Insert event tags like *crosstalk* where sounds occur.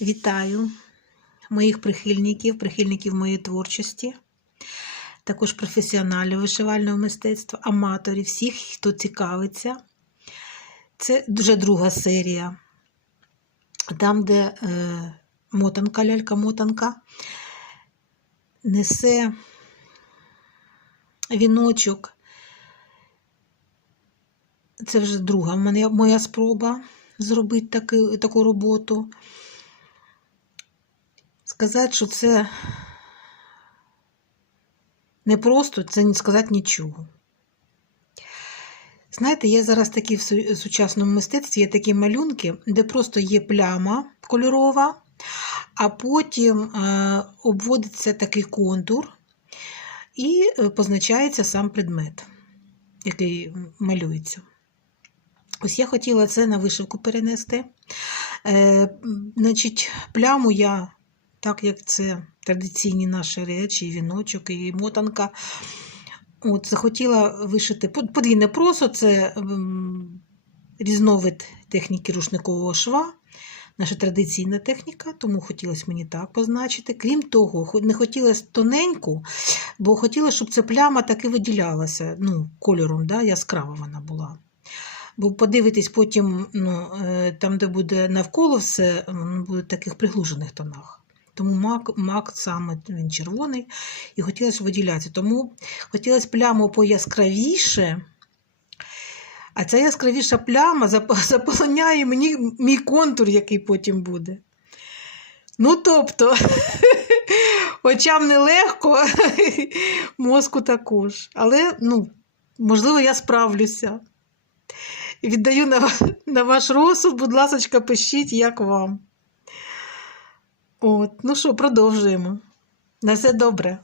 Вітаю моїх прихильників, прихильників моєї творчості, також професіоналів вишивального мистецтва, аматорів, всіх, хто цікавиться. Це дуже друга серія, там, де е, мотанка, лялька-мотанка несе віночок. Це вже друга мене моя спроба зробити таки, таку роботу. Сказати, що це не просто, це не сказати нічого. Знаєте, є зараз такі в сучасному мистецтві є такі малюнки, де просто є пляма кольорова, а потім е, обводиться такий контур і е, позначається сам предмет, який малюється. Ось я хотіла це на вишивку перенести. Е, значить, пляму я, так як це традиційні наші речі, і віночок, і мотанка. От, захотіла вишити подвійне просо, це різновид техніки рушникового шва, наша традиційна техніка, тому хотілося мені так позначити. Крім того, не хотілося тоненьку, бо хотіла, щоб ця пляма таки виділялася ну, кольором, да, яскрава вона була. Бо подивитись потім, ну, е, там, де буде навколо все, буде в таких приглужених тонах. Тому мак, мак саме він червоний, і хотілося виділятися. Тому хотілося пляму пояскравіше, а ця яскравіша пляма зап- *laughs* заполоняє мені мій контур, який потім буде. Ну, тобто, *laughs* очам нелегко, *laughs* мозку також. Але, ну, можливо, я справлюся. Віддаю на, на ваш розсуд, будь ласка, пишіть, як вам. От, ну що, продовжуємо. На все добре.